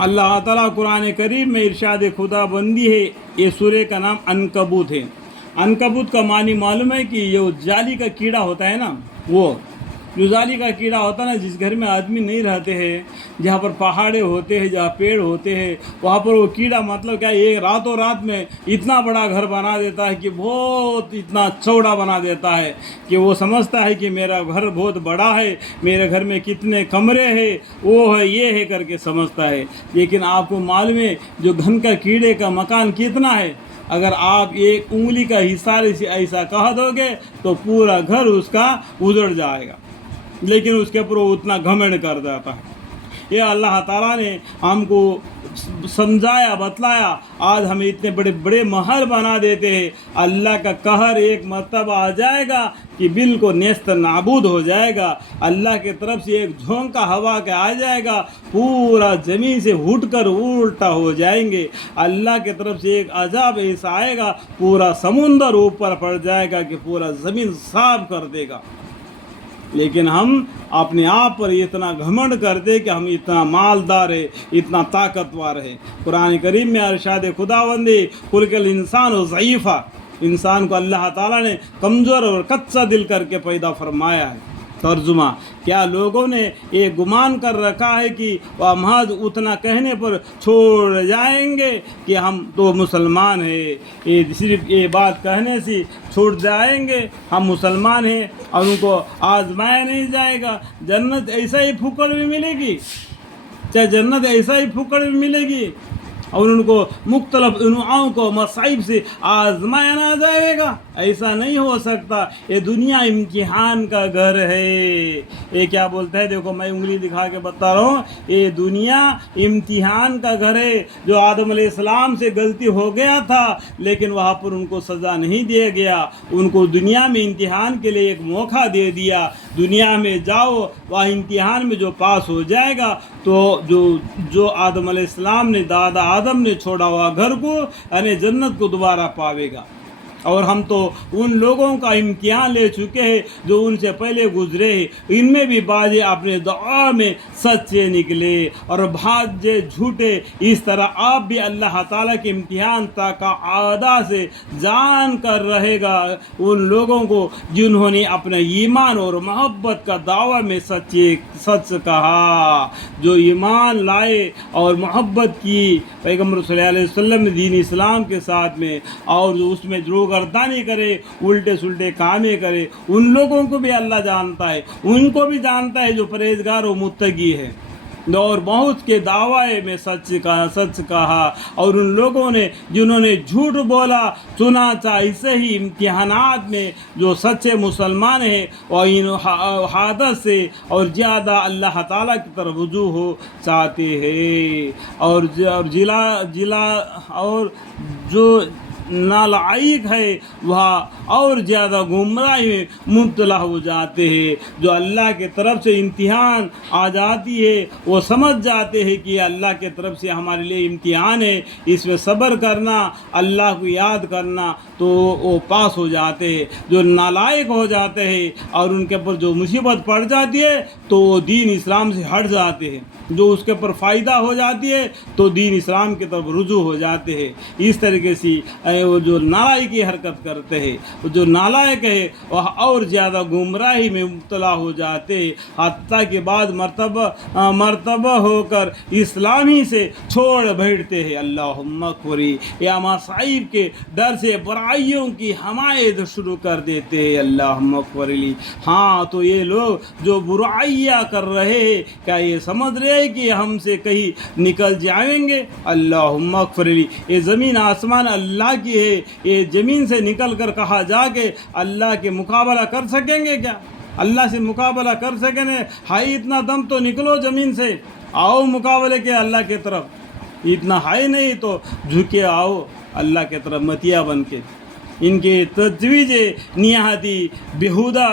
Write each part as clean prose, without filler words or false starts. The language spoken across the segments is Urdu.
اللہ تعالیٰ قرآن کریم میں ارشاد خدا بندی ہے. یہ سورہ کا نام عنکبوت ہے. عنکبوت کا معنی معلوم ہے کہ یہ جالی کا کیڑا ہوتا ہے نا، وہ جو جالی کا کیڑا ہوتا ہے نا، جس گھر میں آدمی نہیں رہتے ہیں، جہاں پر پہاڑے ہوتے ہیں، جہاں پیڑ ہوتے ہیں، وہاں پر وہ کیڑا مطلب کیا ایک راتوں رات میں اتنا بڑا گھر بنا دیتا ہے کہ بہت اتنا چوڑا بنا دیتا ہے کہ وہ سمجھتا ہے کہ میرا گھر بہت بڑا ہے، میرے گھر میں کتنے کمرے ہیں، وہ ہے یہ ہے کر کے سمجھتا ہے. لیکن آپ کو معلوم ہے جو گھن کا کیڑے کا مکان کتنا ہے؟ اگر آپ ایک انگلی کا حصہ سے ایسا کہہ دو گے تو پورا گھر اس کا اجڑ جائے گا، لیکن اس کے اوپر وہ اتنا گھمنڈ کر جاتا ہے. یہ اللہ تعالیٰ نے ہم کو سمجھایا بتلایا، آج ہمیں اتنے بڑے بڑے محل بنا دیتے ہیں. اللہ کا قہر ایک مرتبہ آ جائے گا کہ بالکل نیست نابود ہو جائے گا. اللہ کی طرف سے ایک جھونکا ہوا کے آ جائے گا، پورا زمین سے اٹھ کر الٹا ہو جائیں گے. اللہ کی طرف سے ایک عذاب ایسا آئے گا، پورا سمندر اوپر پڑ جائے گا کہ پورا زمین صاف کر دے گا. لیکن ہم اپنے آپ پر اتنا گھمنڈ کرتے کہ ہم اتنا مالدار ہے، اتنا طاقتور ہے. قرآن کریم میں ارشاد خداوندی خلق الانسان ضعیفا، انسان کو اللہ تعالیٰ نے کمزور اور کچا دل کر کے پیدا فرمایا ہے. ترجمہ، کیا لوگوں نے یہ گمان کر رکھا ہے کہ وہ محض اتنا کہنے پر چھوڑ جائیں گے کہ ہم تو مسلمان ہیں، یہ صرف یہ بات کہنے سے چھوٹ جائیں گے ہم مسلمان ہیں، اور ان کو آزمایا نہیں جائے گا؟ جنت ایسا ہی پھوکڑ میں ملے گی؟ کیا جنت ایسا ہی پھوکڑ میں ملے گی اور ان کو مختلف انواعوں کو مصائب سے آزمایا نہ جائے گا؟ ایسا نہیں ہو سکتا. یہ دنیا امتحان کا گھر ہے. یہ کیا بولتا ہے؟ دیکھو میں انگلی دکھا کے بتا رہا ہوں، یہ دنیا امتحان کا گھر ہے. جو آدم علیہ السلام سے غلطی ہو گیا تھا لیکن وہاں پر ان کو سزا نہیں دیا گیا، ان کو دنیا میں امتحان کے لیے ایک موقع دے دیا. دنیا میں جاؤ، وہاں امتحان میں جو پاس ہو جائے گا تو جو آدم علیہ السلام نے دادا آدم نے چھوڑا ہوا گھر کو یعنی جنت کو دوبارہ پاوے گا. اور ہم تو ان لوگوں کا امتحان لے چکے ہیں جو ان سے پہلے گزرے ہیں. ان میں بھی بعض اپنے دعا میں سچے نکلے اور بعض جھوٹے. اس طرح آپ بھی اللہ تعالیٰ کے امتحان تک آدا سے جان کر رہے گا ان لوگوں کو جنہوں نے اپنے ایمان اور محبت کا دعویٰ میں سچ کہا، جو ایمان لائے اور محبت کی پیغمبر صلی اللہ علیہ وسلم نے دین اسلام کے ساتھ میں، اور جو اس میں گردانی کرے، الٹے سلٹے کامیں کرے، ان لوگوں کو بھی اللہ جانتا ہے، ان کو بھی جانتا ہے جو پرہیزگار و متقی ہے. اور بہت کے دعوے میں سچ کہا، اور ان لوگوں نے جنہوں نے جھوٹ بولا چنانچہ ایسے ہی امتحانات میں جو سچے مسلمان ہیں اور ان حادث سے اور زیادہ اللہ تعالیٰ کی طرف رجوع ہو چاہتے ہیں، اور جو نالائق ہے وہاں اور زیادہ گمراہی میں مبتلا ہو جاتے ہیں. جو اللہ کے طرف سے امتحان آ جاتی ہے وہ سمجھ جاتے ہیں کہ اللہ کے طرف سے ہمارے لیے امتحان ہے، اس میں صبر کرنا، اللہ کو یاد کرنا، تو وہ پاس ہو جاتے ہیں. جو نالائق ہو جاتے ہیں اور ان کے اوپر جو مصیبت پڑ جاتی ہے تو وہ دین اسلام سے ہٹ جاتے ہیں. جو اس کے اوپر فائدہ ہو جاتی ہے تو دین اسلام کی طرف رجوع ہو جاتے ہیں. اس طریقے سے وہ جو نالائق کی حرکت کرتے ہیں، جو نالائق ہے وہ اور زیادہ گمراہی میں مبتلا ہو جاتے ہیں، حتیٰ کہ بعد مرتبہ ہو کر اسلامی سے چھوڑ بیٹھتے ہیں. اللہم اکفری، یا مصائب کے ڈر سے برائیوں کی حمایت شروع کر دیتے ہیں. اللہم اکفری. ہاں تو یہ لوگ جو برائیاں کر رہے ہیں کیا یہ سمجھ رہے ہیں کہ ہم سے کہیں نکل جائیں گے؟ اللہم اکفری. یہ زمین آسمان اللہ کی ہے، یہ زمین سے نکل کر کہا جا کے اللہ کے مقابلہ کر سکیں گے کیا؟ اللہ سے مقابلہ کر سکیں گے؟ ہائی اتنا دم تو نکلو زمین سے، آؤ مقابلے کے اللہ کی طرف. اتنا ہائی نہیں تو جھکے آؤ اللہ کی طرف متیا بن کے. ان کے تجویز نہایتی بیہودہ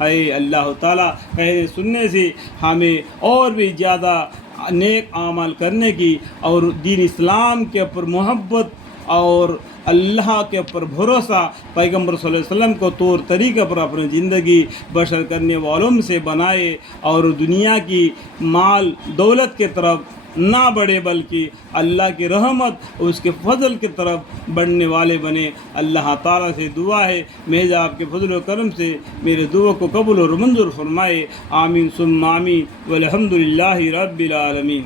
ہے. اللہ تعالیٰ کہے سننے سے ہمیں اور بھی زیادہ نیک اعمال کرنے کی اور دین اسلام کے اوپر محبت اور اللہ کے اوپر بھروسہ، پیغمبر صلی اللہ علیہ وسلم کو طور طریقے پر اپنی زندگی بسر کرنے والوں سے بنائے، اور دنیا کی مال دولت کے طرف نہ بڑھے بلکہ اللہ کی رحمت اور اس کے فضل کی طرف بڑھنے والے بنے۔ اللہ تعالیٰ سے دعا ہے محض آپ کے فضل و کرم سے میرے دعا کو قبول اور منظور فرمائے۔ آمین ثم آمین والحمد للہ رب العالمین۔